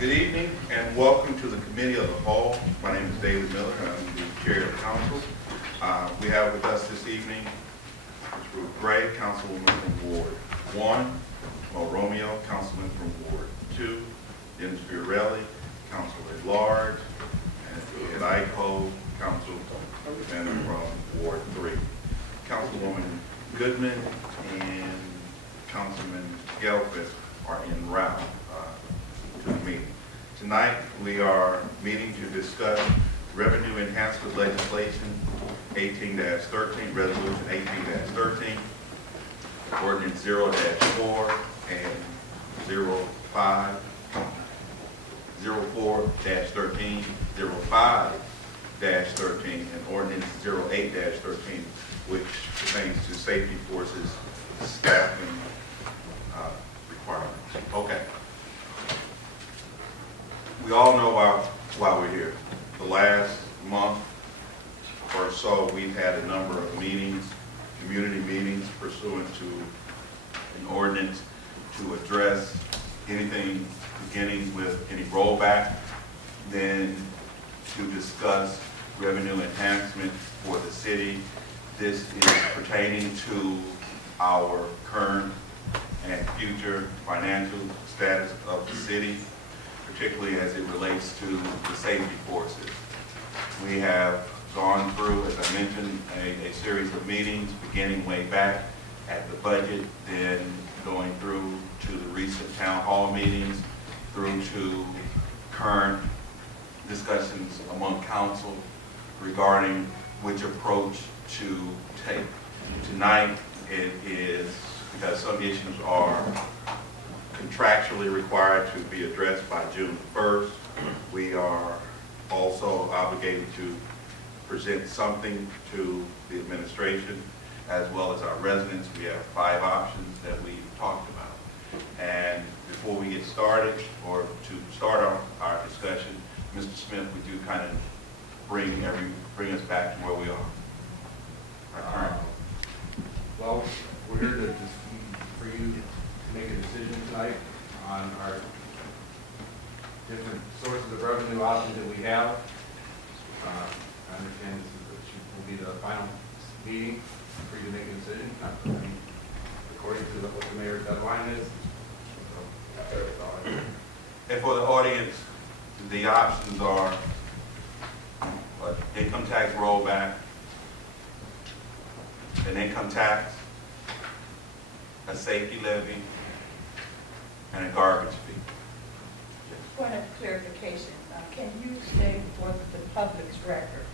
Good evening and welcome to the Committee of the Whole. My name is David Miller. I'm the Chair of the Council. We have with us this evening Ms. Ruth Gray, Councilwoman from Ward 1, Mo Romeo, Councilman from Ward 2, Dennis Fiorelli, Council at Large, and Ed Ico, Councilman from Ward 3. Councilwoman Goodman and Councilman Gelfis are en route to the meeting. Tonight, we are meeting to discuss revenue enhancement legislation 18-13, resolution 18-13, ordinance 0-4 and 04-13, 05-13, and ordinance 08-13, which pertains to safety forces staffing requirements. Okay. We all know why we're here. The last month or so, we've had a number of meetings, community meetings pursuant to an ordinance to address anything beginning with any rollback, then to discuss revenue enhancement for the city. This is pertaining to our current and future financial status of the city, particularly as it relates to the safety forces. We have gone through, as I mentioned, a series of meetings beginning way back at the budget, then going through to the recent town hall meetings, through to current discussions among council regarding which approach to take. Tonight, it is because some issues are contractually required to be addressed by June 1st. We are also obligated to present something to the administration as well as our residents. We have 5 options that we've talked about. And before we get started, or to start our discussion, Mr. Smith, would you kind of bring us back to where we are? Well, we're here to for you to make a decision tonight on our different sources of revenue options that we have. I understand this will be the final meeting for you to make a decision, according to what the mayor's deadline is. So, that's all I have. And for the audience, the options are income tax rollback, an income tax, a safety levy, and a garbage fee. Point of clarification, can you state for the public's record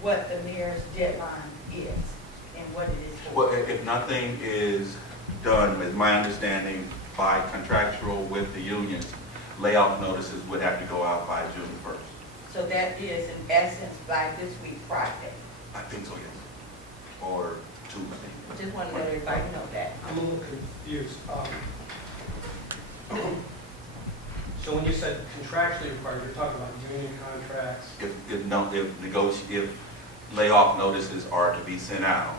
what the mayor's deadline is and what it is for? Well, if nothing is done, with my understanding, by contractual with the unions, layoff notices would have to go out by June 1st. So that is in essence by this week Friday. I think so, yes. Or Tuesday. Just want to let everybody know that. I'm a little confused. So when you said contractually required, you're talking about union contracts? If layoff notices are to be sent out,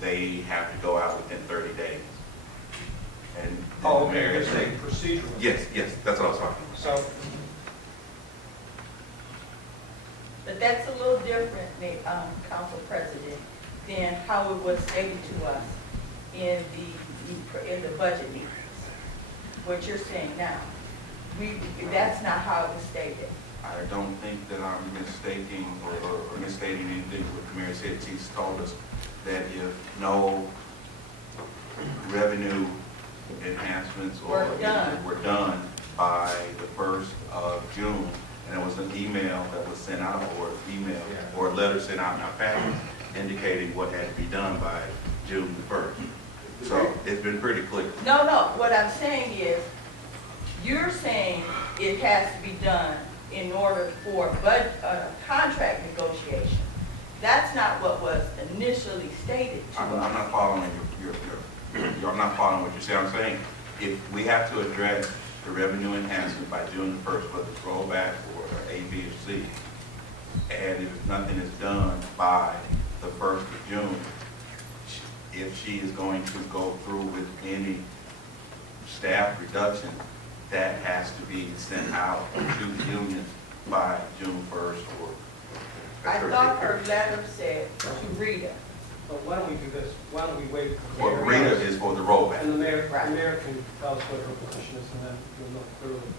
they have to go out within 30 days. And Oh, okay, you're saying procedurally? Yes, that's what I was talking about. So, But that's a little different, Council President, than how it was stated to us in the budget meetings. What you're saying now, that's not how it was stated. I don't think that I'm mistaking or misstating anything what the mayor said. She's told us that if no revenue enhancements were done by the 1st of June, and there was an email that was sent out, or a letter sent out in our package indicating what had to be done by June the 1st. So it's been pretty clear. No, what I'm saying is, you're saying it has to be done in order for contract negotiation. That's not what was initially stated to I'm us. not following I'm not following what you're saying. I'm saying if we have to address the revenue enhancement by June the 1st, whether it's rollback or A, B, or C, and if nothing is done by the 1st of June, if she is going to go through with any staff reduction, that has to be sent out to the union by June 1st or. I thought her letter said to Rita. But why don't we do this? Why don't we wait? for the Well, mayor? Rita is for the rollback. And the mayor Right. can tell us what her position is, and then we'll know clearly,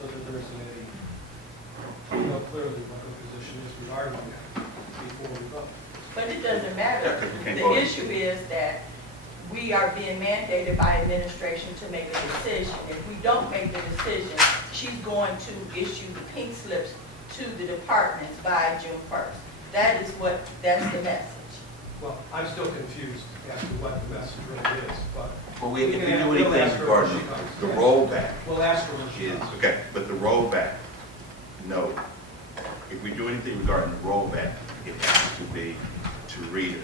so that there isn't any, we'll know clearly what her position is regarding that before we vote. But it doesn't Yeah, matter. 'cause we can't The vote. issue is that we are being mandated by administration to make a decision. If we don't make the decision, she's going to issue the pink slips to the departments by June 1st. That's the message. Well, I'm still confused as to what the message really is, but Well, if we can do have- we'll ask anything her regarding when she comes. the rollback we'll ask her when she is, comes. okay, but the rollback, no. If we do anything regarding the rollback, it has to be to Rita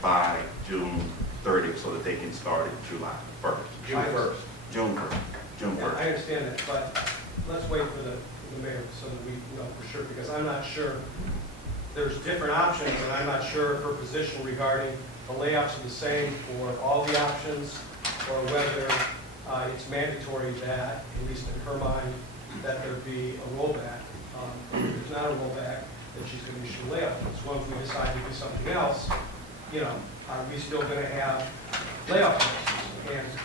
by June 30th so that they can start it July 1st. June 1st. June 1st, June Yeah, 1st. I understand that, but let's wait for the mayor so that we know for sure, because I'm not sure. There's different options, and I'm not sure her position regarding the layouts are the same for all the options, or whether it's mandatory that, at least in her mind, that there be a rollback. If there's not a rollback, then she's going to issue a layout. So once we decide to do something else, are we still going to have layout notices?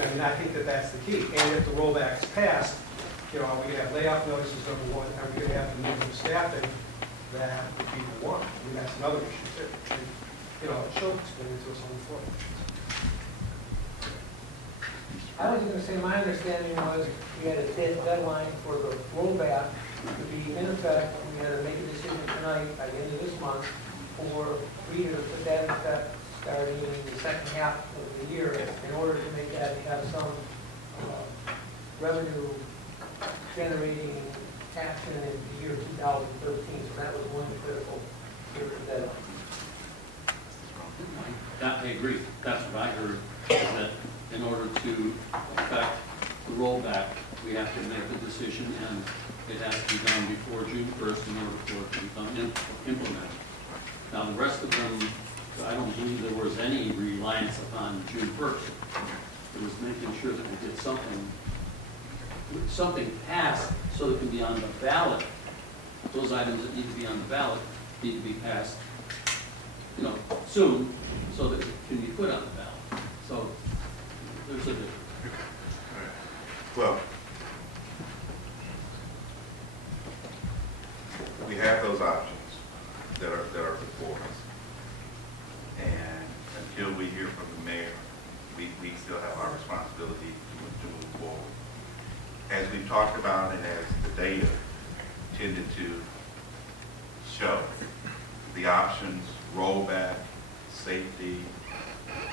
And I think that that's the key. And if the rollback's passed, are we going to have layoff notices, number one? Are we going to have the minimum staffing that the people want? I mean, that's another issue too. And, she'll explain it to us on the floor. I was going to say, my understanding was we had a deadline for the rollback to be in effect, and we had to make a decision tonight by the end of this month for Rita to put that in effect starting in the second half of the year in order to make that have some revenue generating action in the year 2013. So that was one critical deadline. I agree. That's what I heard, is that in order to affect the rollback, we have to make the decision, and it has to be done before June 1st in order for it to become implemented. Now, the rest of them, I don't believe there was any reliance upon June 1st. It was making sure that we did something passed so that it can be on the ballot. Those items that need to be on the ballot need to be passed, soon, so that it can be put on the ballot. So there's a difference. Well, we have those options that are before us. And until we hear from the mayor, we still have our responsibility to move forward. As we've talked about and as the data tended to show, the options, rollback, safety,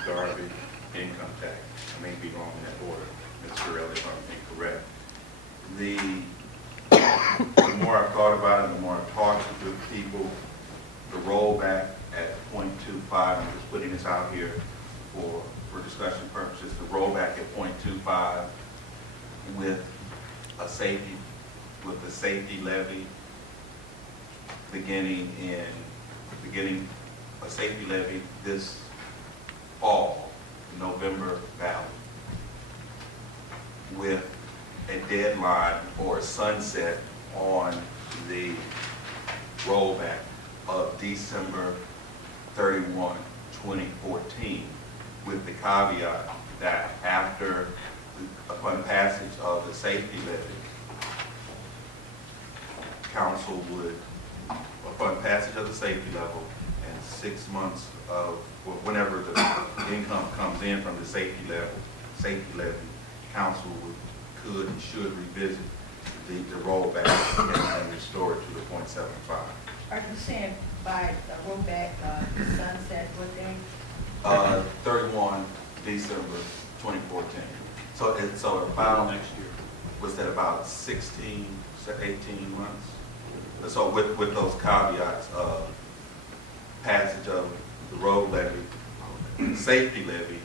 garbage, income tax. I may be wrong in that order, Ms. Correll, if I'm incorrect. The more I've thought about it, the more I've talked with people, the rollback at 0.25, I'm just putting this out here for discussion purposes, the rollback at 0.25 with the safety levy beginning a safety levy this fall, November ballot, with a deadline or a sunset on the rollback of December 31, 2014, with the caveat that upon passage of the safety levy, council would, upon passage of the safety level and 6 months of, whenever the income comes in from the safety levy, council could and should revisit the rollback and restore it to the 0.75. Are you saying by the rollback, sunset, what day? 31 December 2014. So about Next year. was that about 16, 18 months? So with those caveats of passage of the road levy, safety levy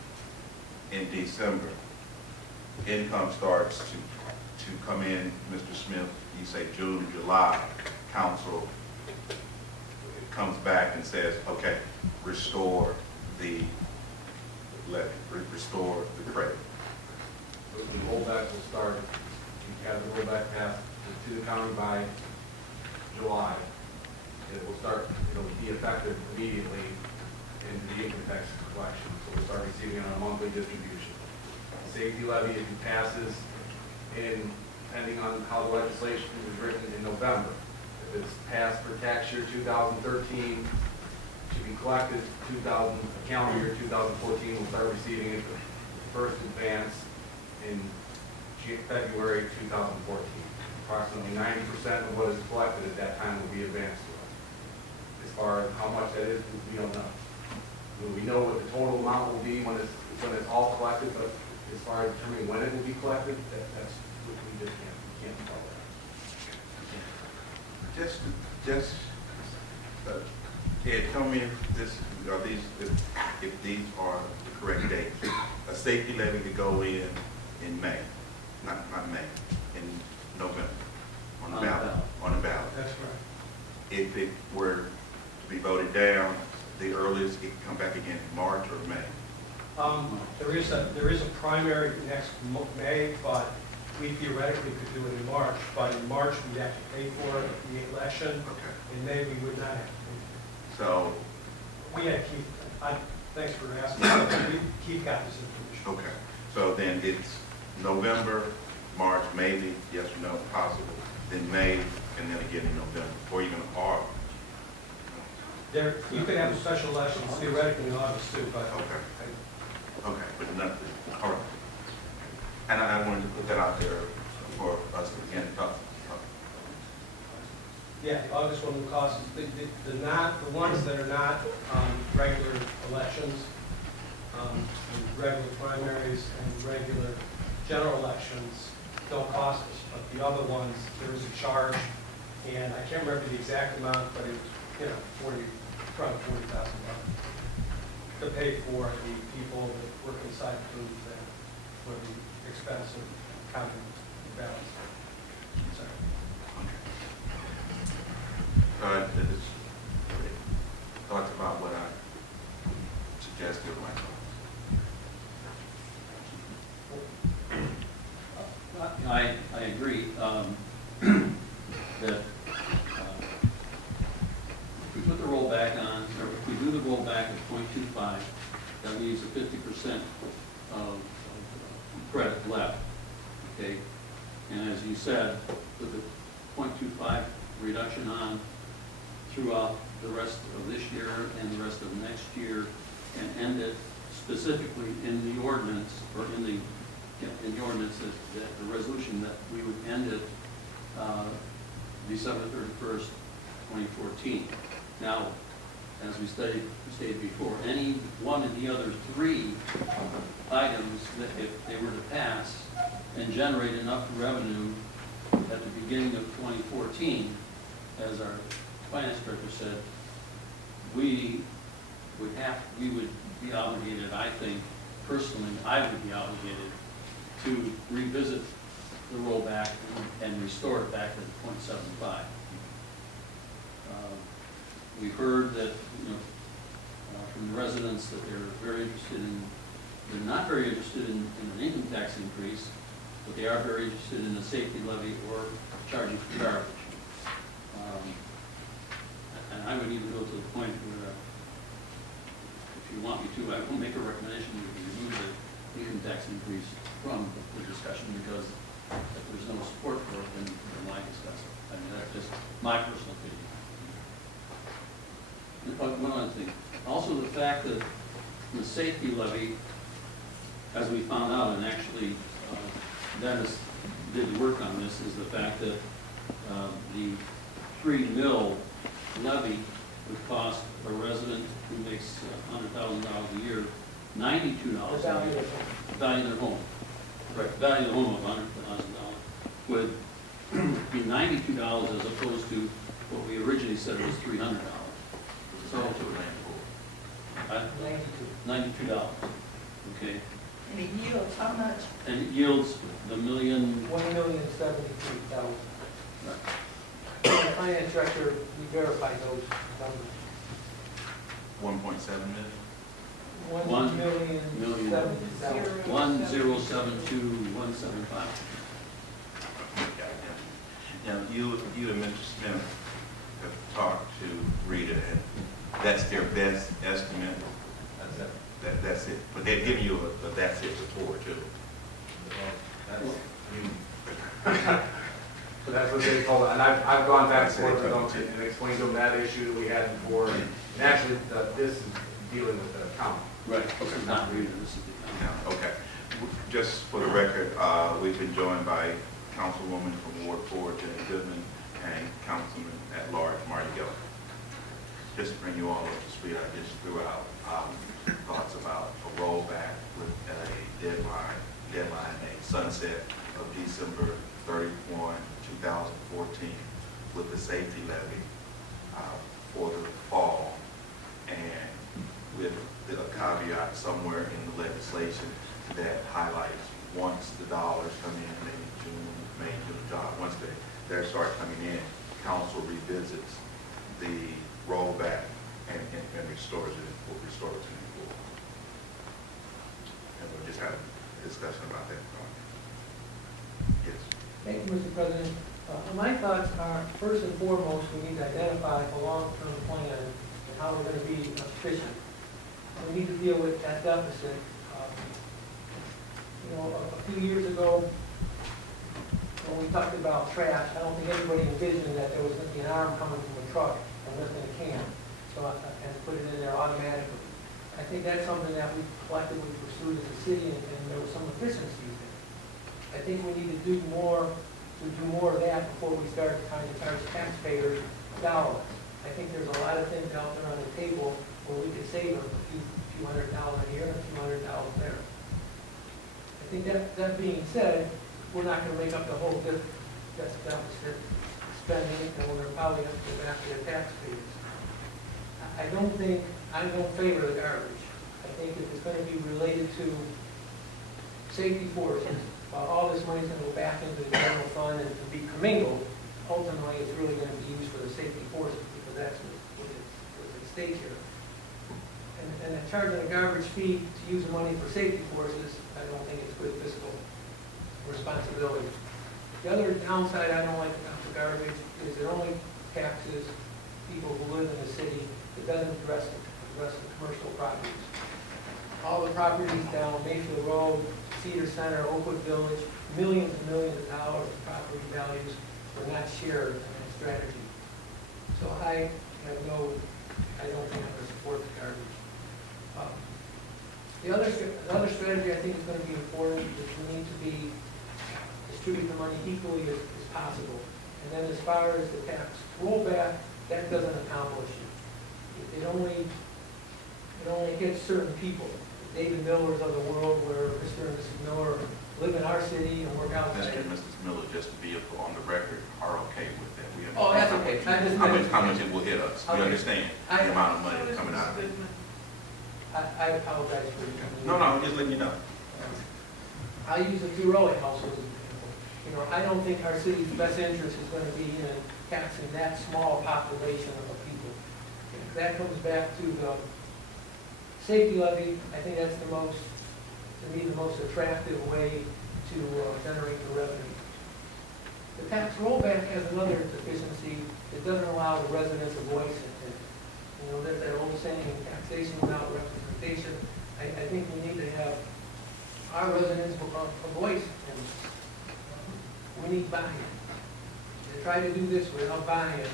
in December, income starts to come in, Mr. Smith, you say June, July, council comes back and says, okay, restore the levy, restore the credit. The rollback will start have the rollback passed to the county by July. It will start, it'll be effective immediately in the income tax collection, so we'll start receiving it on a monthly distribution. Safety levy, if it passes in, depending on how the legislation is written in November. If it's passed for tax year 2013, to be collected calendar year 2014, we'll start receiving it first advance in February 2014. Approximately 90% of what is collected at that time will be advanced to us. As far as how much that is, we don't know. We know what the total amount will be when it's all collected, but as far as determining when it will be collected, that's what we just can't tell that. Ed, tell me if these are the correct dates. A safety levy to go in May, not May, in November, on the ballot. That's correct. If it were to be voted down, the earliest it can come back again in March or May. There is a primary next May, but we theoretically could do it in March. But in March, we'd have to pay for it, the election. Okay. In May, we would not have to pay So, for it. We had Keith, thanks for asking. Keith got this information. okay. So then it's November, March, maybe, yes or no, possible. Then May, and then again in November, or even August. You could have a special election theoretically in August too, but. Okay. Okay, but nothing, all right. And I wanted to put that out there for us to begin to talk. Yeah, the August one will cost, the ones that are not regular elections, regular primaries and regular general elections don't cost us, but the other ones, there is a charge, and I can't remember the exact amount, but it was, probably $40,000 to pay for the people that work inside the booth and for the expense of counting ballots. Sorry. Just thoughts about what I suggested in my thoughts. I agree that if we put the rollback on, or if we do the rollback at 0.25, that leaves a 50% of credit left. Okay, and as you said, with the 0.25 reduction on throughout the rest of this year and the rest of next year, and end it specifically in the ordinance, or in the ordinance that the resolution that we would end it December 31st, 2014. Now, as we stated before, any one of the other three items that if they were to pass and generate enough revenue at the beginning of 2014, as our finance director said, we would be obligated, I think, personally, I would be obligated to revisit the rollback and restore it back to 0.75. We've heard that, from the residents that they're not very interested in an income tax increase, but they are very interested in a safety levy or charging for garbage. And I would even go to the point where, if you want me to, I will make a recommendation that we remove the income tax increase from the discussion, because if there's no support for it, then why discuss it? I mean, that's just my personal opinion. One other thing, also the fact that the safety levy, as we found out, and actually Dennis did work on this, is the fact that the 3 mil levy would cost a resident who makes $100,000 a year $92 a year. Value of their home. Right. Value of the home of $100,000 would be $92 as opposed to what we originally said was $300. So, $92. Okay. And it yields how much? And it yields the million. $1,073,000. Right. The finance director, we verified those numbers. 1.7 million? $1,070,000. 1,072,175. Now, you and Mr. Smith have talked to Rita, and that's their best estimate. That's it. That's it. But they've given you a that's it before, too. So that's what they told, and I've gone back and forth with them and explained to them that issue that we had before. And actually, this is dealing with the county. Right, okay, not reading, this is the. Yeah, okay. Just for the record, we've been joined by Councilwoman from Ward 4, Jenny Goodman, and Councilman at Large, Marty Geller. Just to bring you all up to speed, I just threw out thoughts about a rollback with a deadline, a sunset of December 31, 2014, with the safety levy for the fall, and with a caveat somewhere in the legislation that highlights once the dollars come in, maybe May, June, July, once they start coming in, council revisits the rollback and restores it to the full. And we'll just have a discussion about that. Yes. Thank you, Mr. President. My thoughts are, first and foremost, we need to identify a long-term plan and how we're going to be efficient. We need to deal with that deficit. A few years ago, when we talked about trash, I don't think anybody envisioned that there was going to be an arm coming from a truck and lifting a can, and put it in there automatically. I think that's something that we collectively pursued as a city, and there was some efficiencies in it. I think we need to do more of that before we start trying to charge taxpayers dollars. I think there's a lot of things out there on the table where we could save them a few $100 a year and a few $100 there. I think that being said, we're not going to make up the whole deficit spending, and we're probably going to go back to the taxpayers. I don't favor the garbage. I think if it's going to be related to safety forces, all this money is going to go back into the general fund and to be commingled, ultimately it's really going to be used for the safety forces, because that's what's at stake here. And charging a garbage fee to use the money for safety forces, I don't think it's good fiscal responsibility. The other downside I don't like about the garbage is it only taxes people who live in the city. It doesn't address the commercial properties. All the properties down Mayfield Road, Cedar Center, Oakwood Village, millions and millions of dollars of property values were not shared in that strategy. So I don't think I'm going to support the garbage. The other strategy I think is going to be important is we need to distribute the money equally as possible. And then as far as the tax rollback, that doesn't accomplish it. It only hits certain people. David Millers of the world, where Mr. and Mrs. Miller live in our city and work outside. Mr. and Mrs. Miller, just to be on the record, are okay with that. We Oh, that's okay. How much it will hit us. We Okay. understand the amount of money coming out of it. I apologize for you. No, I'm just letting you know. I use a Furoli house as an example. I don't think our city's best interest is going to be in taxing that small population of people. If that comes back to the safety levy, I think that's to me, the most attractive way to generate the revenue. The tax rollback has another deficiency. It doesn't allow the residents a voice in it. There's that old saying, taxation without representation. I think we need to have our residents a voice, and we need buy-in. To try to do this without buy-in is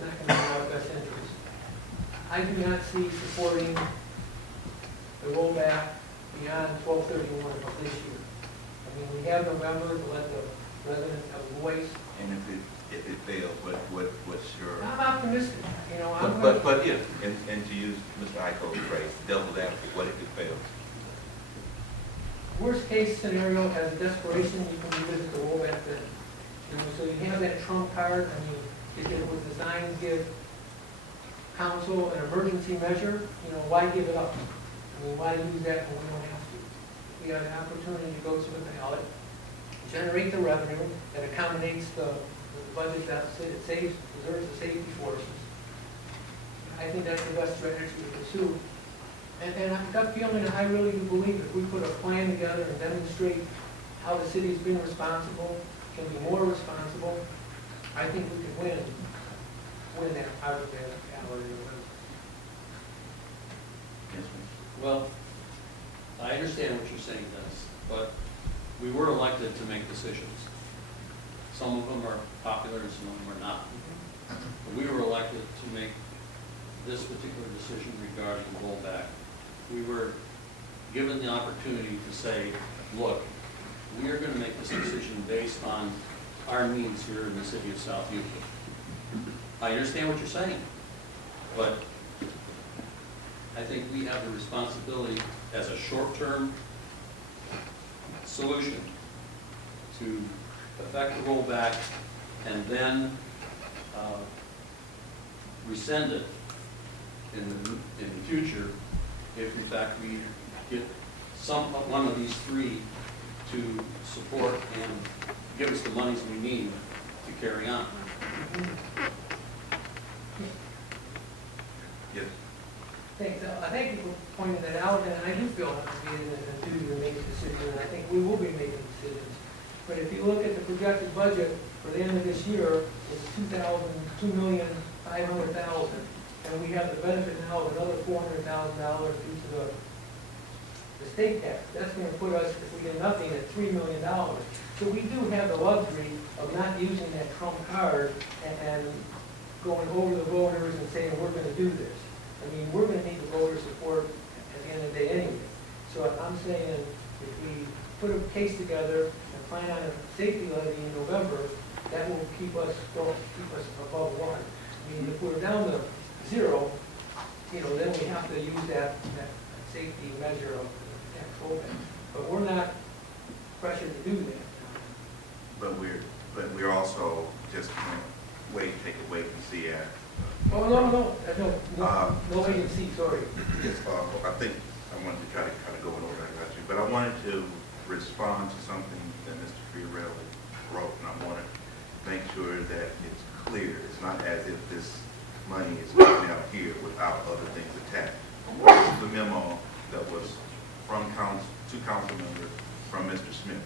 not going to be in our best interest. I do not see supporting the rollback beyond 12/31 of this year. We have November to let the residents have a voice. And if it fails, what's your? I'm optimistic, But if, and to use Mr. Ico's phrase, devil's advocate, what if it fails? Worst case scenario, as a desperation, you can revisit the rollback then. So you have that trump card. If it was designed to give council an emergency measure, why give it up? Why use that when we don't have to? We have an opportunity to go to the ballot, generate the revenue that accommodates the budget deficit, it preserves the safety forces. I think that's the best strategy to pursue. And I've got a feeling that I really do believe if we put a plan together and demonstrate how the city's been responsible, can be more responsible, I think we could win that out of that hour. Yes, ma'am. Well, I understand what you're saying, Dennis, but we were elected to make decisions. Some of them are popular and some of them are not. But we were elected to make this particular decision regarding rollback. We were given the opportunity to say, look, we are going to make this decision based on our needs here in the city of South Euclid. I understand what you're saying, but I think we have the responsibility as a short-term solution to affect the rollback and then rescind it in the future if in fact we get one of these three to support and give us the monies we need to carry on. Yes. Thanks. I thank you for pointing that out, and I do feel that we in a duty to make a decision, and I think we will be making decisions. But if you look at the projected budget for the end of this year, it's $2,500,000, and we have the benefit now of another $400,000 due to the state tax. That's going to put us, if we get nothing, at $3 million. So we do have the luxury of not using that trump card and going over the voters and saying we're going to do this. I mean, we're going to need the voter support at the end of the day anyway. So I'm saying if we put a case together and plan on a safety levy in November, that will keep us above one. I mean, if we're down to zero, then we have to use that safety measure of tax rollback. But we're not pressured to do that. But we're also just going to take a wait and see at. Oh, no wait and see, sorry. Yes, I think I wanted to try to kind of go in order, I got you, but I wanted to respond to something that Mr. Fiorelli wrote, and I want to make sure that it's clear. It's not as if this money is coming out here without other things attached. This is a memo that was from two council members from Mr. Smith.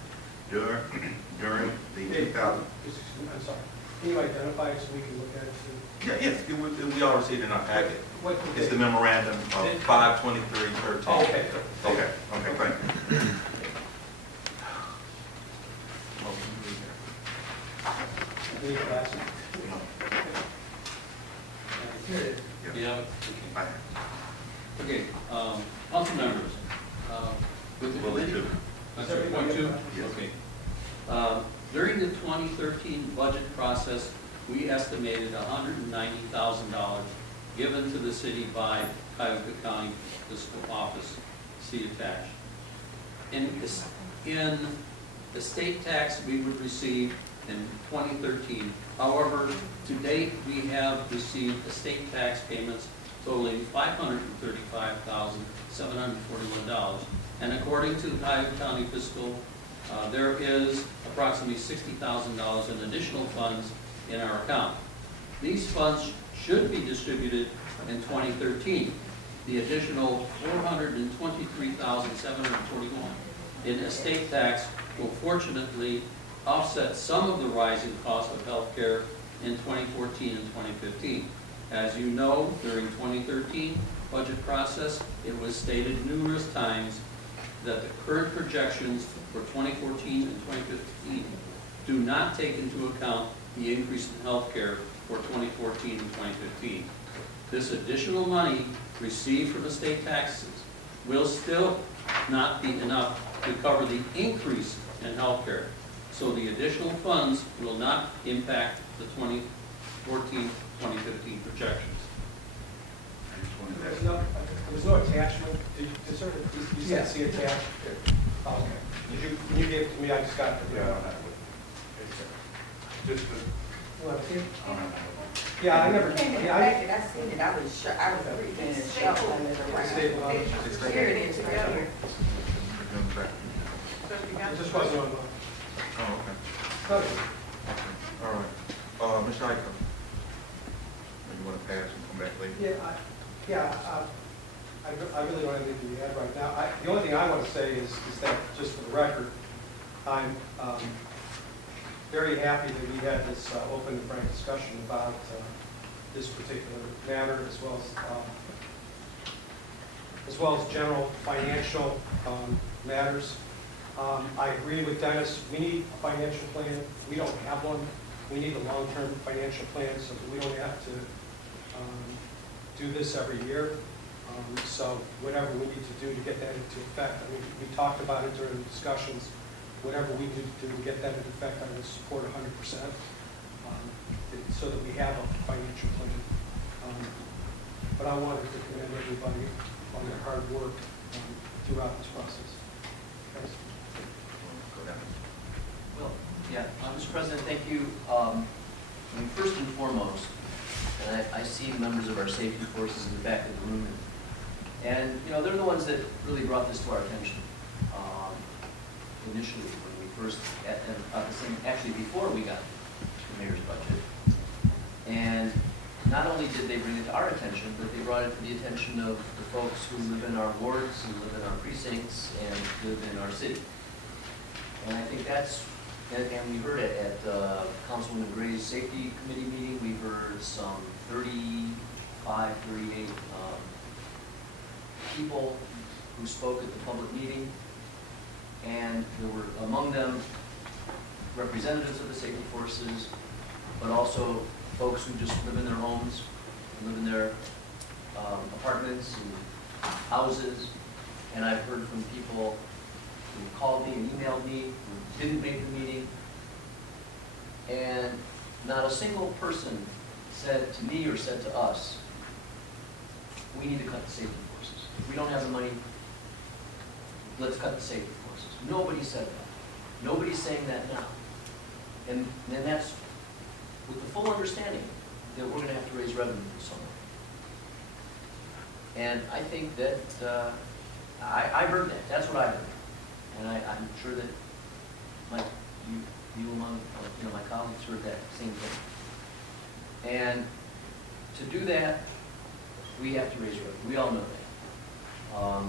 During the 2000. I'm sorry. Can you identify it so we can look at it too? Yeah, yes, we all received it in our packet. What It's the memorandum of 5/23/13. Oh, okay. Okay, thank you. Any last? Yeah. I- Okay, council members, with the Well, committee. two. That's your point two? Yes. Okay. During the 2013 budget process, we estimated $190,000 given to the city by Cuyahoga County Fiscal Office. See attached. In the state tax we would receive in 2013. However, to date, we have received estate tax payments totaling $535,741. And according to the Cuyahoga County Fiscal, there is approximately $60,000 in additional funds in our account. These funds should be distributed in 2013. The additional $423,741 in estate tax will fortunately offset some of the rising cost of health care in 2014 and 2015. As you know, during 2013 budget process, it was stated numerous times that the current projections for 2014 and 2015 do not take into account the increase in health care for 2014 and 2015. This additional money received from estate taxes will still not be enough to cover the increase in health care. So the additional funds will not impact the 2014-2015 projections. There's no attachment. You said see attached? Oh, okay. Can you give it to me? I just got it. Just You want to see it? Yeah, I never. Came in the Yeah, packet, I seen it, I was reading it, shuffling it around. Here it is, right here. It just wasn't on. Oh, okay. Okay. All right. Mr. Icahn, you want to pass and come back later? I really don't have anything to add right now. The only thing I want to say is that, just for the record, I'm very happy that we had this open and frank discussion about this particular matter, as well as general financial matters. I agree with Dennis. We need a financial plan. We don't have one. We need a long-term financial plan so that we don't have to do this every year. So whatever we need to do to get that into effect, I mean, we talked about it during the discussions. Whatever we need to do to get that into effect, I would support 100%, so that we have a financial plan. But I wanted to commend everybody on their hard work throughout this process. Thanks. Well, yeah, Mr. President, thank you. I mean, first and foremost, and I see members of our safety forces in the back of the room, and you know, they're the ones that really brought this to our attention initially when we first, actually before we got the mayor's budget. And not only did they bring it to our attention, but they brought it to the attention of the folks who live in our wards, who live in our precincts, and live in our city. And I think that's, and we heard it at Councilwoman Gray's safety committee meeting. We heard some 35, 38 people who spoke at the public meeting. And there were among them representatives of the safety forces, but also folks who just live in their homes, live in their apartments and houses. And I've heard from people who called me and emailed me, who didn't make the meeting. And not a single person said to me or said to us, we need to cut the safety forces. If we don't have the money, let's cut the safety forces. Nobody said that. Nobody's saying that now. And that's with the full understanding that we're going to have to raise revenue somewhere. And I think that I heard that. That's what I heard. And I'm sure that you among my colleagues heard that same thing. And to do that, we have to raise revenue. We all know that.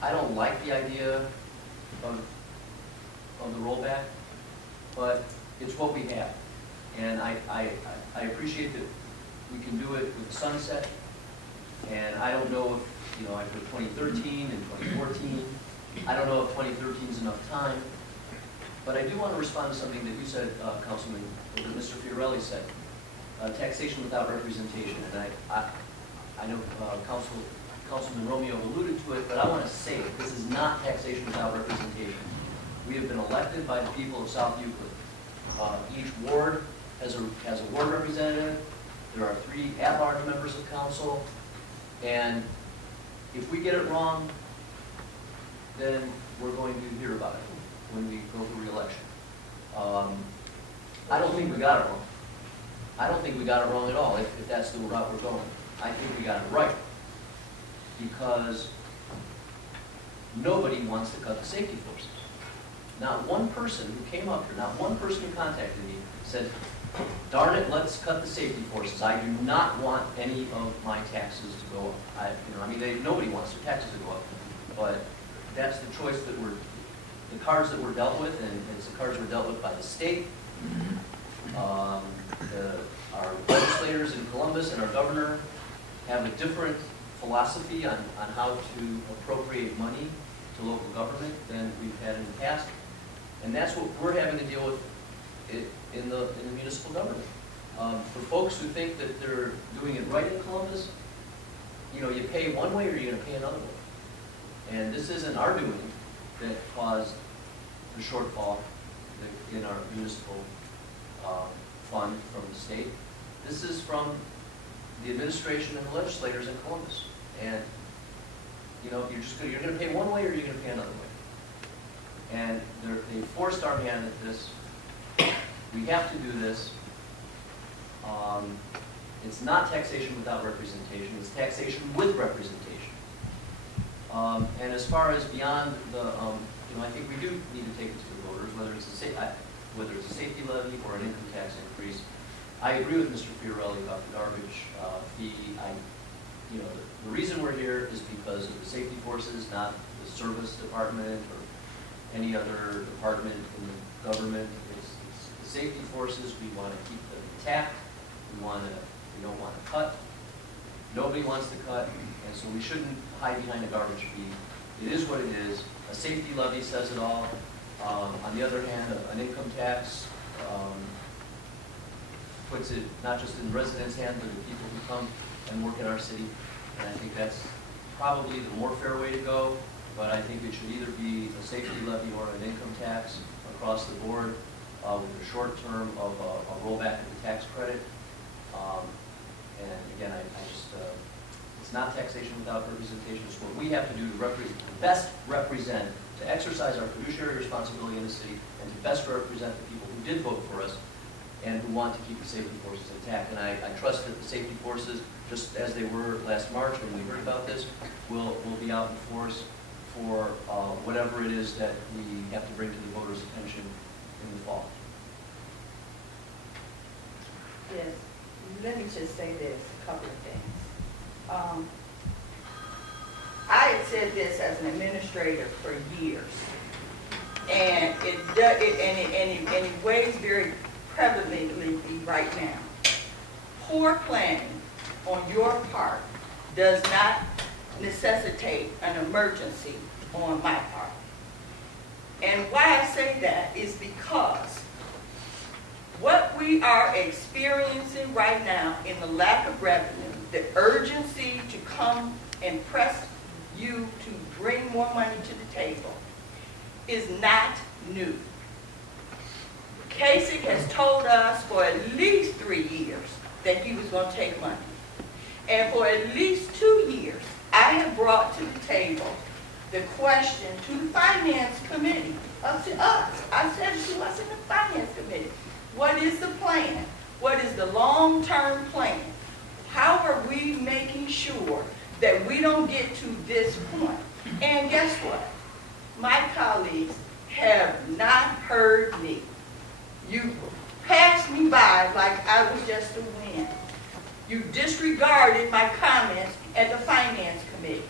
I don't like the idea of the rollback, but it's what we have. And I appreciate that we can do it with the sunset. And I don't know if, after 2013 and 2014, I don't know if 2013 is enough time. But I do want to respond to something that you said, Councilman, that Mr. Fiorelli said, taxation without representation. And I know Councilman Romeo alluded to it, but I want to say it. This is not taxation without representation. We have been elected by the people of South Euclid. Each ward has a ward representative. There are 3 at-large members of council. And if we get it wrong, then we're going to hear about it when we go for re-election. I don't think we got it wrong. I don't think we got it wrong at all, if that's the route we're going. I think we got it right. Because nobody wants to cut the safety forces. Not one person who came up here, not one person who contacted me said, darn it, let's cut the safety forces. I do not want any of my taxes to go up. Nobody wants their taxes to go up. But that's the choice that the cards that we're dealt with, and it's the cards we're dealt with by the state. Our legislators in Columbus and our governor have a different philosophy on how to appropriate money to local government than we've had in the past. And that's what we're having to deal with in the municipal government. For folks who think that they're doing it right in Columbus, you pay one way or you're going to pay another way. And this isn't our doing that caused the shortfall in our municipal fund from the state. This is from the administration and the legislators in Columbus. And you're going to pay one way or you're going to pay another way. And they forced our hand at this. We have to do this. It's not taxation without representation. It's taxation with representation. And as far as beyond the, I think we do need to take it to the voters, whether it's a safety levy or an income tax increase. I agree with Mr. Fiorelli about the garbage fee. The reason we're here is because of the safety forces, not the service department or any other department in the government. safety forces, we want to keep them intact, we don't want to cut. Nobody wants to cut, and so we shouldn't hide behind a garbage fee. It is what it is. A safety levy says it all. On the other hand, an income tax puts it not just in residents' hands, but the people who come and work in our city. And I think that's probably the more fair way to go, but I think it should either be a safety levy or an income tax across the board with a short term of a rollback of the tax credit. And again, I just, it's not taxation without representation. It's what we have to do to best represent, to exercise our fiduciary responsibility in the city, and to best represent the people who did vote for us and who want to keep the safety forces intact. And I trust that the safety forces, just as they were last March when we heard about this, will be out in force for whatever it is that we have to bring to the voters' attention in the fall. Yes, let me just say this, a couple of things. I had said this as an administrator for years, and it weighs very prevalently right now. Poor planning on your part does not necessitate an emergency on my part. And why I say that is because what we are experiencing right now in the lack of revenue, the urgency to come and press you to bring more money to the table, is not new. Kasich has told us for at least 3 years that he was going to take money. And for at least 2 years, I have brought to the table the question to the Finance Committee, up to us. I said it to us in the Finance Committee. What is the plan? What is the long-term plan? How are we making sure that we don't get to this point? And guess what? My colleagues have not heard me. You passed me by like I was just a wind. You disregarded my comments at the Finance Committee.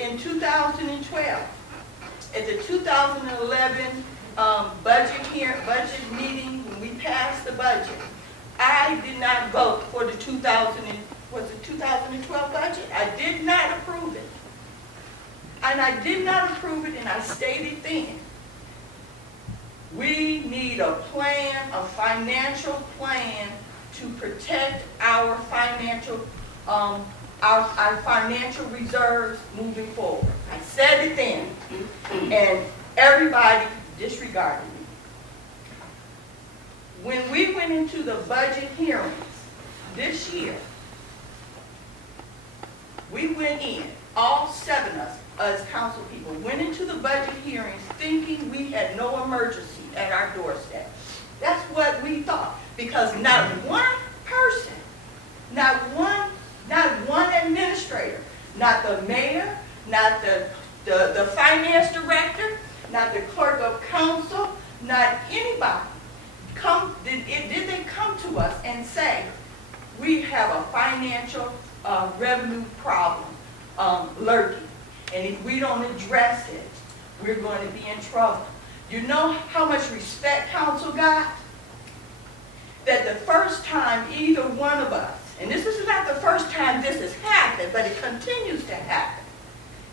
In 2012, at the 2011 budget meeting, when we passed the budget, I did not vote for the 2012 budget. I did not approve it. And I did not approve it, and I stated then, we need a plan, a financial plan to protect our financial reserves moving forward. I said it then, and everybody disregarded me. When we went into the budget hearings this year, we went in, all 7 of us as council people, went into the budget hearings thinking we had no emergency at our doorstep. That's what we thought, because not one person, not one administrator, not the mayor, not the finance director, not the clerk of council, not anybody did they come to us and say, we have a financial revenue problem lurking, and if we don't address it, we're going to be in trouble. You know how much respect council got? That the first time either one of us, and this is not the first time this has happened, but it continues to happen,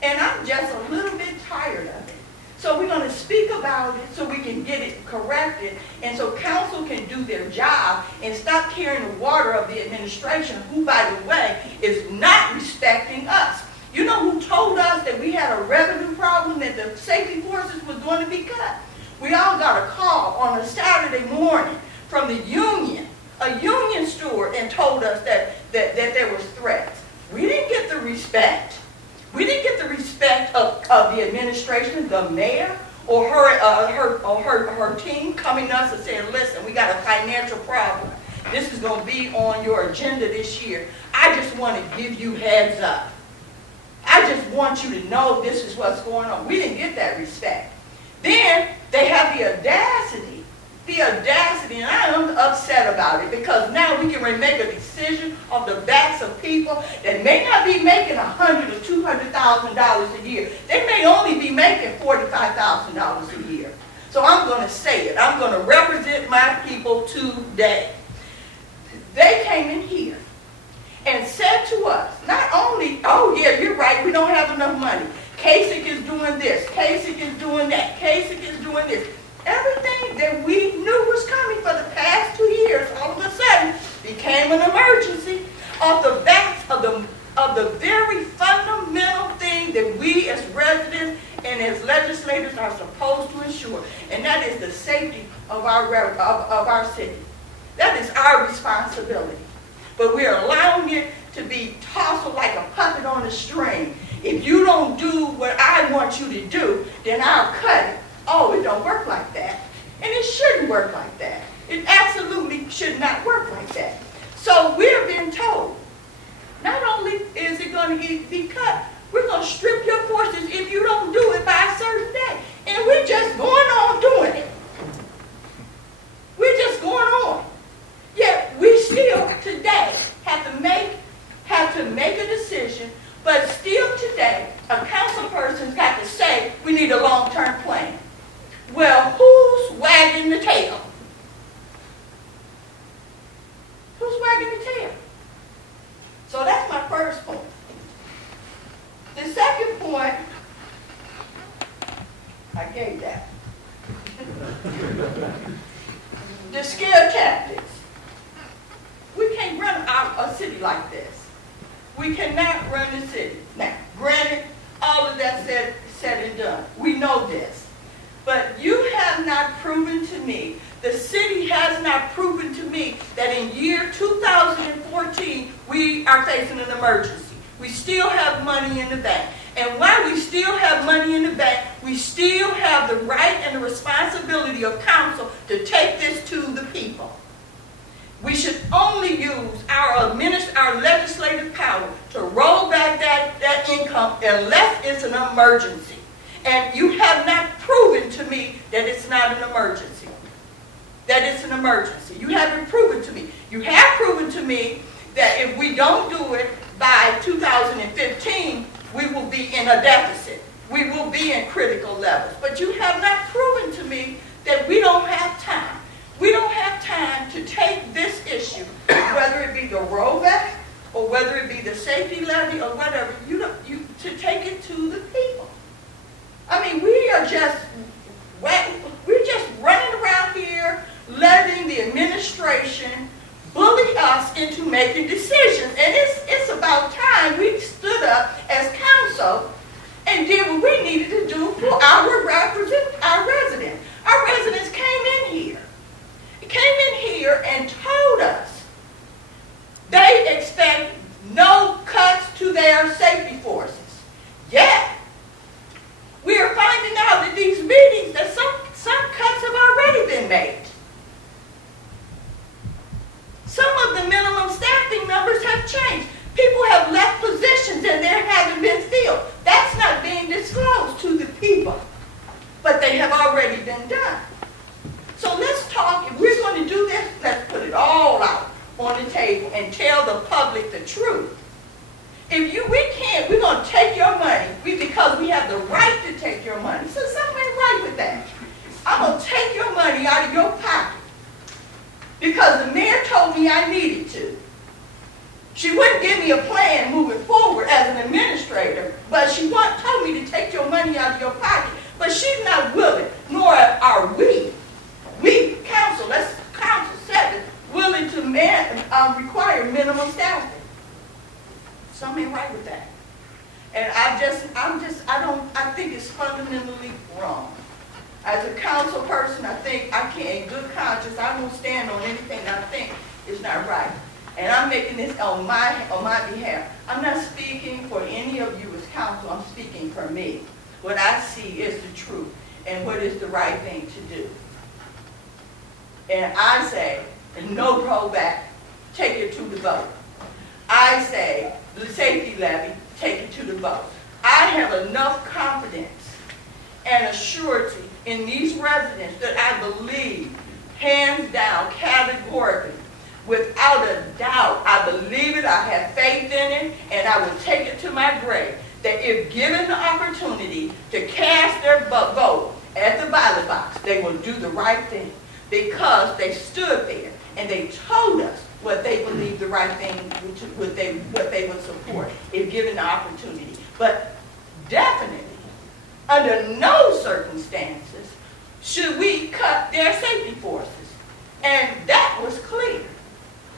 and I'm just a little bit tired of it. So we're going to speak about it so we can get it corrected, and so council can do their job and stop carrying the water of the administration, who, by the way, is not respecting us. You know who told us that we had a revenue problem, that the safety forces was going to be cut? We all got a call on a Saturday morning from the union, a union steward, and told us that there was threats. We didn't get the respect. We didn't get the respect of the administration, the mayor, or her team coming to us and saying, listen, we got a financial problem. This is going to be on your agenda this year. I just want to give you heads up. I just want you to know this is what's going on. We didn't get that respect. Then they have the audacity, and I am upset about it, because now we can make a decision off the backs of people that may not be making $100,000 or $200,000 a year. They may only be making $45,000 a year. So I'm going to say it. I'm going to represent my people today. They came in here and said to us, not only, oh yeah, you're right, we don't have enough money. Kasich is doing this, Kasich is doing that, Kasich is doing this. Everything that we knew was coming for the past 2 years, all of a sudden, became an emergency off the backs of the very fundamental thing that we as residents and as legislators are supposed to ensure, and that is the safety of our city. That is our responsibility. But we're allowing it to be tousled like a puppet on a string. If you don't do what I want you to do, then I'll cut it. Oh, it don't work like that. And it shouldn't work like that. It absolutely should not work like that. So we're being told, not only is it going to be cut, we're going to strip your forces if you don't do it by a certain day. And we're just going on doing it. We're just going on. Yet we still today have to make a decision, but still today a council person's got to say we need a long-term plan. Well, who's wagging the tail? Who's wagging the tail? So that's my first point. The second point, I gave that. The scare tactics. We can't run a city like this. We cannot run the city. Now, granted, all of that said and done. We know this. But you have not proven to me, the city has not proven to me that in year 2014, we are facing an emergency. We still have money in the bank. And while we still have money in the bank, we still have the right and the responsibility of council to take this to the people. We should only use our legislative power to roll back that income unless it's an emergency. And you have not proven to me that it's not an emergency. That it's an emergency. You haven't proven to me. You have proven to me that if we don't do it by 2015, we will be in a deficit. We will be in critical levels. But you have not proven to me that we don't have time. We don't have time to take this issue, whether it be the rollback or whether it be the safety levy or whatever, to take it to the people. I mean, we're just running around here, letting the administration bully us into making decisions. And it's about time we stood up as council and did what we needed to do for our residents. Our residents came in here and told us they expect no cuts to their safety forces. Yet, we are finding out that these meetings, that some cuts have already been made. Some of the minimum staffing numbers have changed. People have left positions and they haven't been filled. That's not being disclosed to the people. But they have already been done. So let's talk, if we're going to do this, let's put it all out on the table and tell the public the truth. We're going to take your money because we have the right to take your money. So something ain't right with that. I'm going to take your money out of your pocket because the mayor told me I needed to. She wouldn't give me a plan moving forward as an administrator, but she told me to take your money out of your pocket. But she's not willing, nor are we. We, council 7, willing to require minimum staffing. Something ain't right with that. And I think it's fundamentally wrong. As a council person, I think I can't, in good conscience, I won't stand on anything that I think is not right. And I'm making this on my behalf. I'm not speaking for any of you as council, I'm speaking for me. What I see is the truth and what is the right thing to do. And I say, no rollback, take it to the vote. I say, the safety levy, take it to the vote. I have enough confidence and assurity in these residents that I believe, hands down, categorically, without a doubt, I believe it, I have faith in it, and I will take it to my grave, that if given the opportunity to cast their vote at the ballot box, they will do the right thing because they stood there and they told us what they believed the right thing, what they would support if given the opportunity. But definitely, under no circumstances should we cut their safety forces. And that was clear.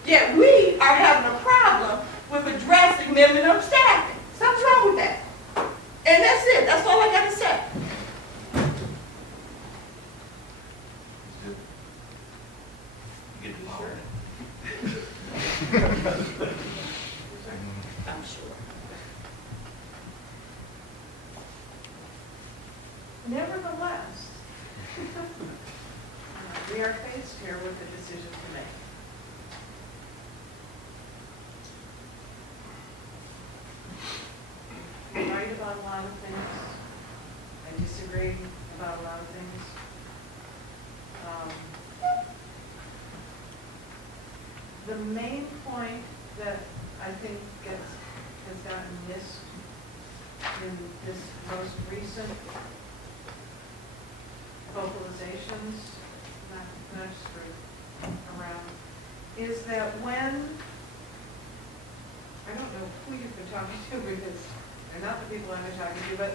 Yet we are having a problem with addressing minimum staffing. Something's wrong with that. And that's it. That's all I got to say. Get the power. I'm sure. Nevertheless, we are faced here with a decision to make. I'm right about a lot of things. I disagree about a lot of things. The main point that I think has gotten missed in this most recent vocalizations, not just around, is that when, I don't know who you've been talking to because they're not the people I've been talking to, but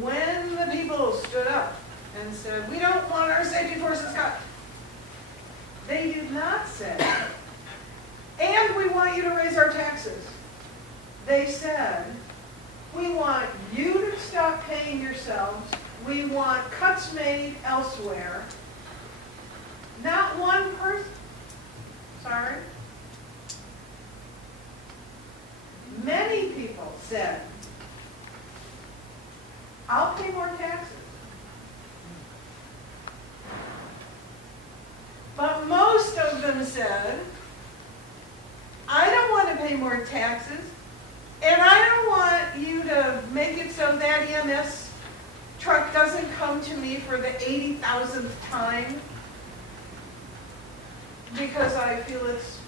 when the people stood up and said, we don't want our safety forces cut, they did not say, and we want you to raise our taxes. They said, we want you to stop paying yourselves. We want cuts made elsewhere. Not one person, sorry. Many people said, I'll pay more taxes. But most of them said, I don't want to pay more taxes, and I don't want you to make it so that EMS truck doesn't come to me for the 80,000th time because I feel it's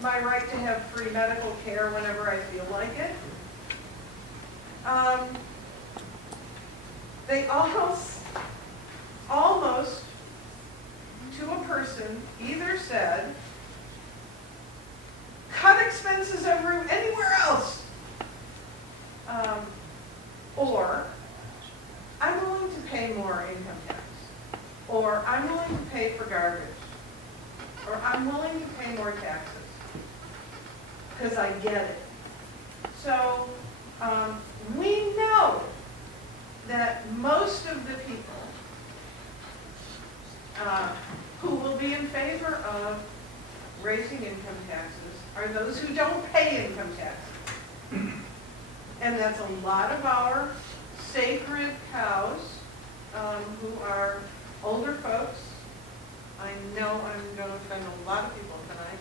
my right to have free medical care whenever I feel like it. They almost to a person either said, cut expenses anywhere else, or I'm willing to pay more income tax, or I'm willing to pay for garbage, or I'm willing to pay more taxes, because I get it. So we know that most of the people who will be in favor of raising income taxes are those who don't pay income taxes. And that's a lot of our sacred cows who are older folks. I know I'm going to offend a lot of people tonight.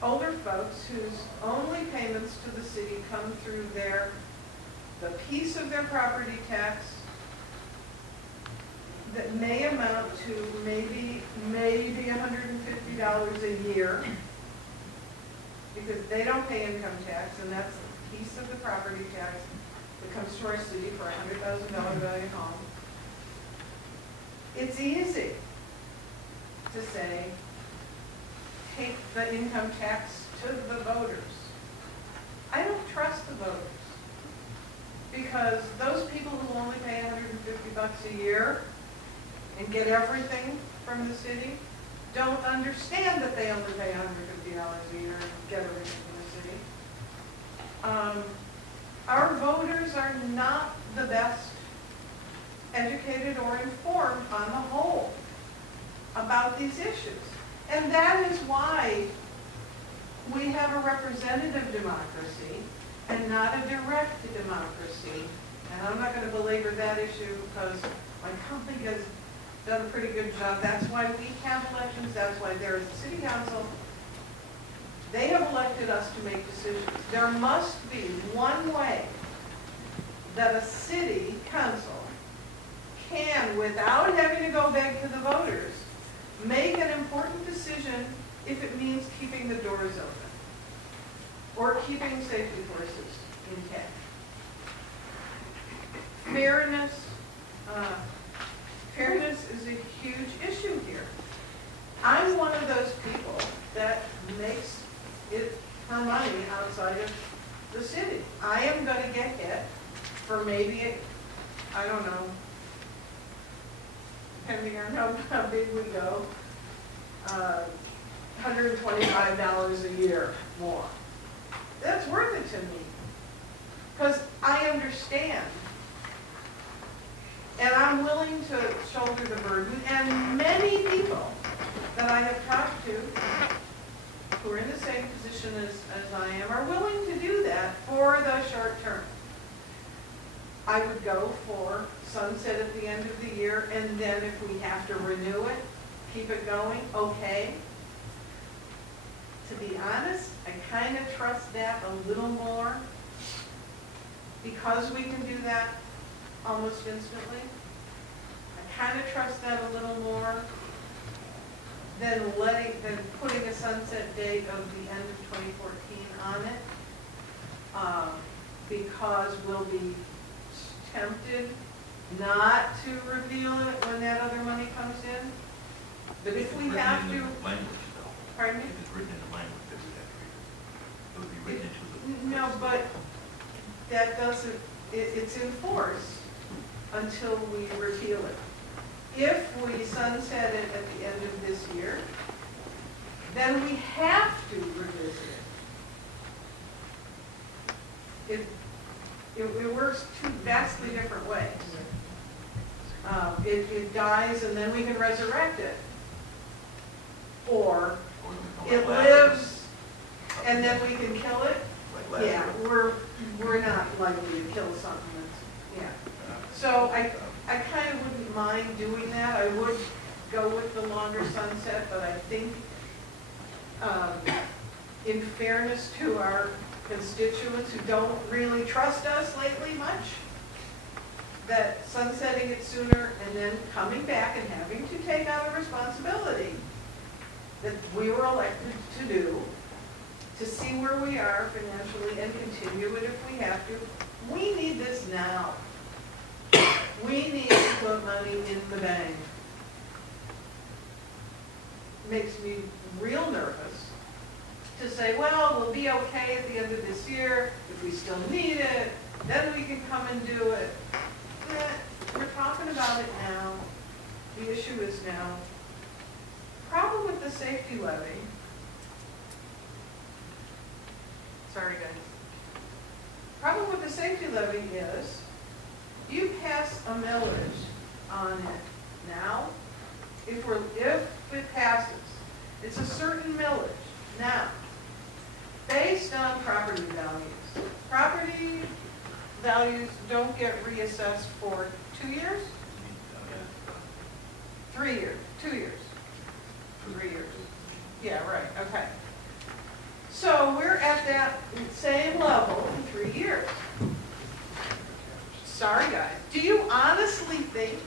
Older folks whose only payments to the city come through the piece of their property tax that may amount to maybe $150 a year, because they don't pay income tax, and that's a piece of the property tax that comes to our city for a $100,000 value home. It's easy to say, take the income tax to the voters. I don't trust the voters, because those people who only pay $150 a year and get everything from the city don't understand that they only pay $150 a year and get everything from the city. Our voters are not the best educated or informed on the whole about these issues. And that is why we have a representative democracy and not a direct democracy. And I'm not going to belabor that issue because my colleague has done a pretty good job. That's why we have elections. That's why there is a city council. They have elected us to make decisions. There must be one way that a city council can, without having to go back to the voters, make an important decision if it means keeping the doors open or keeping safety forces intact. fairness, fairness is a huge issue here. I'm one of those people that makes it her money outside of the city. I am gonna get hit for maybe, I don't know, depending on how big we go, $125 a year more. That's worth it to me, because I understand. And I'm willing to shoulder the burden, and many people that I have talked to who are in the same position as I am are willing to do that for the short term. I would go for sunset at the end of the year, and then if we have to renew it, keep it going, okay. To be honest, I kind of trust that a little more because we can do that almost instantly. I kind of trust that a little more than putting a sunset date of the end of 2014 on it, because we'll be tempted not to reveal it when that other money comes in. But if we have to, Language though. pardon me? If it's written in the language that we have to read it. It would be written into the. No, but that doesn't, it's in force until we repeal it. If we sunset it at the end of this year, then we have to revisit it. It works two vastly different ways. It dies and then we can resurrect it. Or it lives and then we can kill it. Yeah, we're not likely to kill something that's, yeah. So I kind of wouldn't mind doing that. I would go with the longer sunset, but I think in fairness to our constituents who don't really trust us lately much, that sunsetting it sooner and then coming back and having to take on a responsibility that we were elected to do, to see where we are financially and continue it if we have to. We need this now. We need to put money in the bank. Makes me real nervous to say, well, we'll be okay at the end of this year. If we still need it, then we can come and do it. We're talking about it now. The issue is now. Problem with the safety levy. Sorry, guys. Problem with the safety levy is you pass a millage on it now. If it passes, it's a certain millage now, based on property values. Property values don't get reassessed for 2 years? 3 years, 2 years, 3 years. Yeah, right, okay. So we're at that same level in 3 years. Sorry, guys. Do you honestly think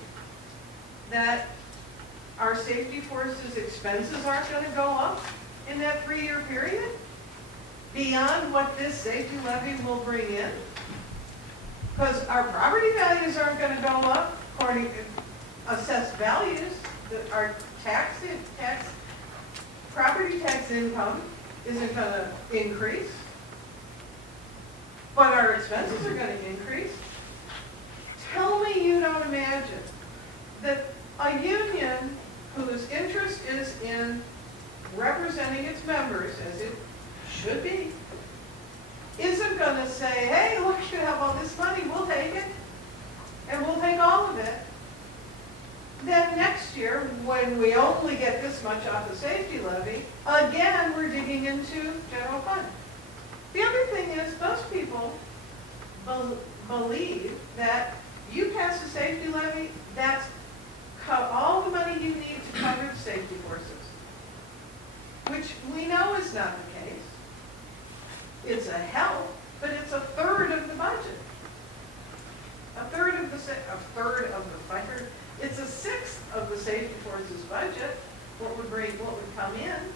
that our safety forces expenses aren't going to go up in that 3-year period? Beyond what this safety levy will bring in? Because our property values aren't going to go up according to assessed values. Our property tax income isn't going to increase. But our expenses are going to increase. Tell me you don't imagine that a union whose interest is in representing its members, as it should be, isn't going to say, hey, look, you have all this money, we'll take it, and we'll take all of it. Then next year, when we only get this much off the safety levy, again, we're digging into general fund. The other thing is, those people believe that you pass the safety levy, that's all the money you need to cover the safety forces, which we know is not the case. It's a help, but it's a third of the budget. It's a sixth of the safety forces budget. What would come in?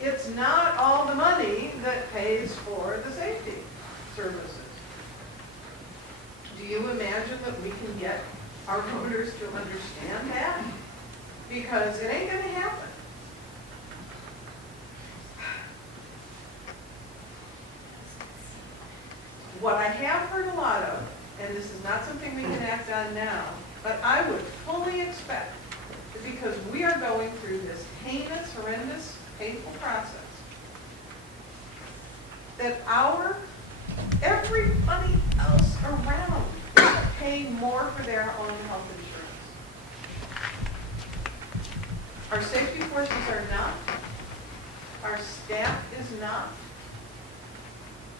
It's not all the money that pays for the safety services. Do you imagine that we can get our voters to understand that? Because it ain't gonna happen. What I have heard a lot of, and this is not something we can act on now, but I would fully expect that because we are going through this heinous, horrendous, painful process, that everybody else around is paying more for their own health insurance. Our safety forces are not. Our staff is not.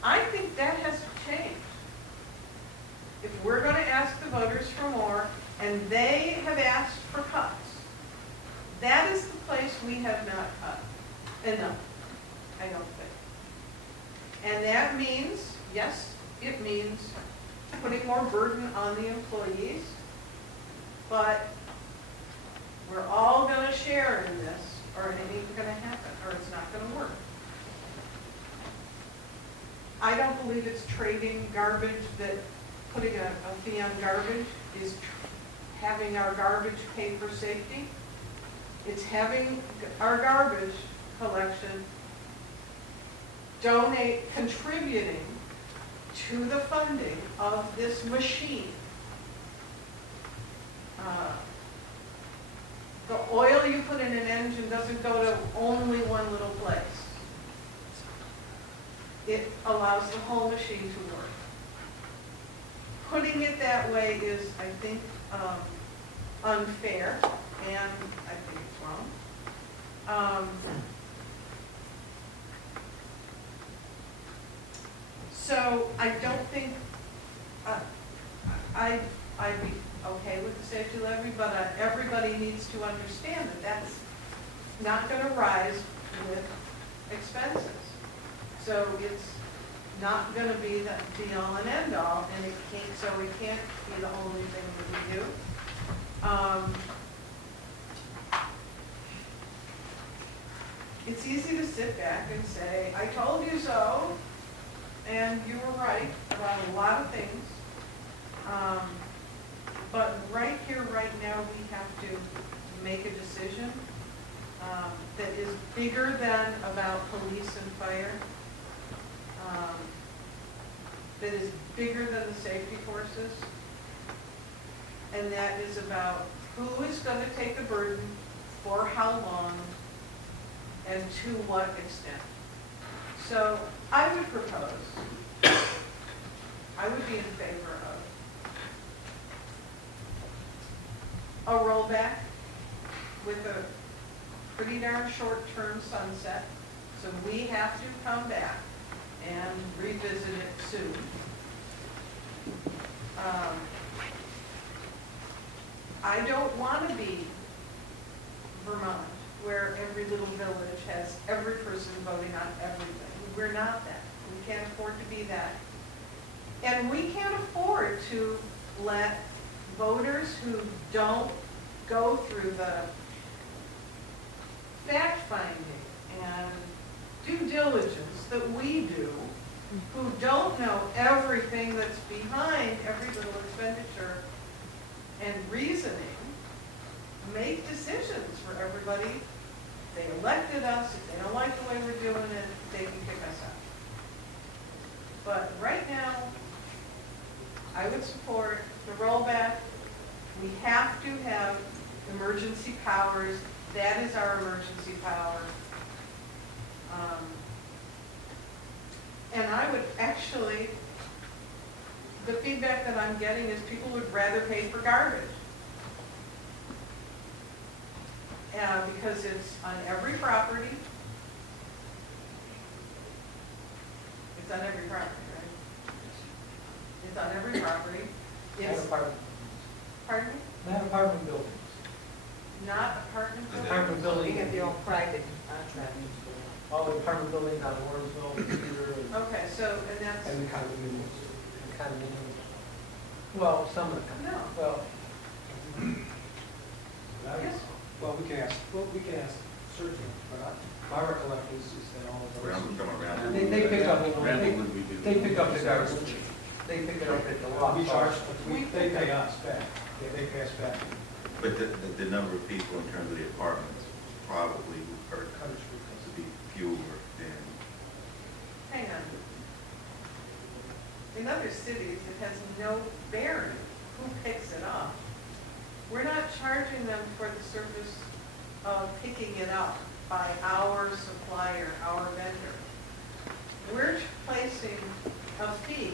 I think that has to change. If we're going to ask the voters for more, and they have asked for cuts, that is the place we have not cut enough, I don't think. And that means, yes, it means putting more burden on the employees, but we're all going to share in this, or it ain't going to happen, or it's not going to work. I don't believe it's trading garbage, that putting a fee on garbage is having our garbage pay for safety. It's having our garbage collection contributing to the funding of this machine. The oil you put in an engine doesn't go to only one little place. It allows the whole machine to work. Putting it that way is, I think, unfair, and I think it's wrong. So I don't think, I'd be okay with the safety levy, but everybody needs to understand that that's not going to rise with expenses. So it's not going to be the be-all and end-all, and so it can't be the only thing that we do. It's easy to sit back and say, I told you so, and you were right about a lot of things. But right here, right now, we have to make a decision that is bigger than about police and fire, that is bigger than the safety forces, and that is about who is going to take the burden, for how long, and to what extent. So I would propose, I would be in favor of a rollback with a pretty darn short-term sunset. So we have to come back and revisit it soon. I don't want to be Vermont, where every little village has every person voting on everything. We're not that. We can't afford to be that. And we can't afford to let voters who don't go through the fact-finding and due diligence that we do, who don't know everything that's behind every little expenditure and reasoning, make decisions for everybody. They elected us. If they don't like the way we're doing it, they can kick us out. But right now, I would support the rollback. We have to have emergency powers. That is our emergency power. And I would actually, the feedback that I'm getting is people would rather pay for garbage. Because it's on every property. It's on every property, right? It's on every property. Not It's, apartment, pardon me? not apartment buildings. Not apartment buildings? Apartment building. They have their own private contract. All the apartment buildings on Warrensville, Peter, Okay, so, and that's, and the condominiums. Well, some of them. no. Well, Yes. Well, we can ask certainly, but my recollection is that all of those. Round come around. they pick up, Randall would we do? they pick up the garbage. they pick it up at the law. We charge, they pay us back. Yeah, they pay us back. But the number of people in terms of the apartments probably are to be fewer than. Hang on. In other cities, it has no bearing who picks it up. We're not charging them for the service of picking it up by our supplier, our vendor. We're placing a fee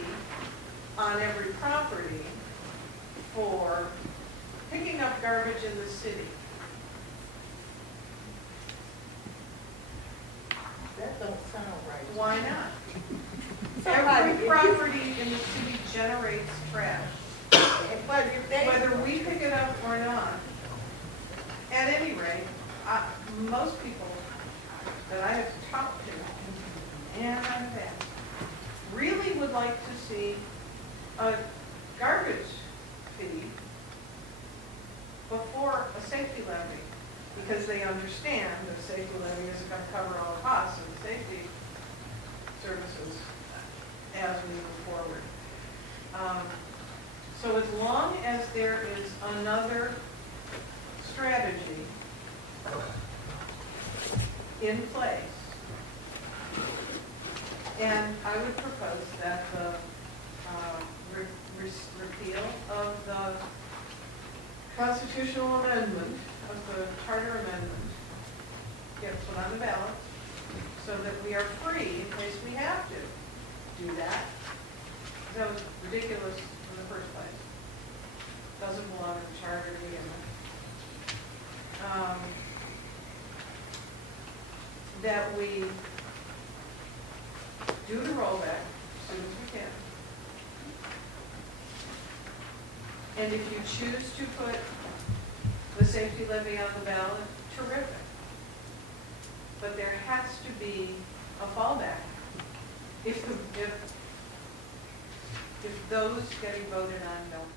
on every property for picking up garbage in the city. That don't sound right. Why not? Somebody- Every property in the city generates trash, But if they. whether we pick it up or not. At any rate, most people that I have talked to, and I've asked, really would like to see a garbage fee before a safety levy, because they understand the safety levy isn't going to cover all the costs of the safety services as we move forward. So as long as there is another strategy in place, and I would propose that the repeal of the constitutional amendment, of the charter amendment, gets put on the ballot, so that we are free in case we have to do that. That was ridiculous in the first place. Doesn't belong in the charter to begin with. That we do the rollback as soon as we can. And if you choose to put the safety levy on the ballot, terrific. But there has to be a fallback. If those getting voted on don't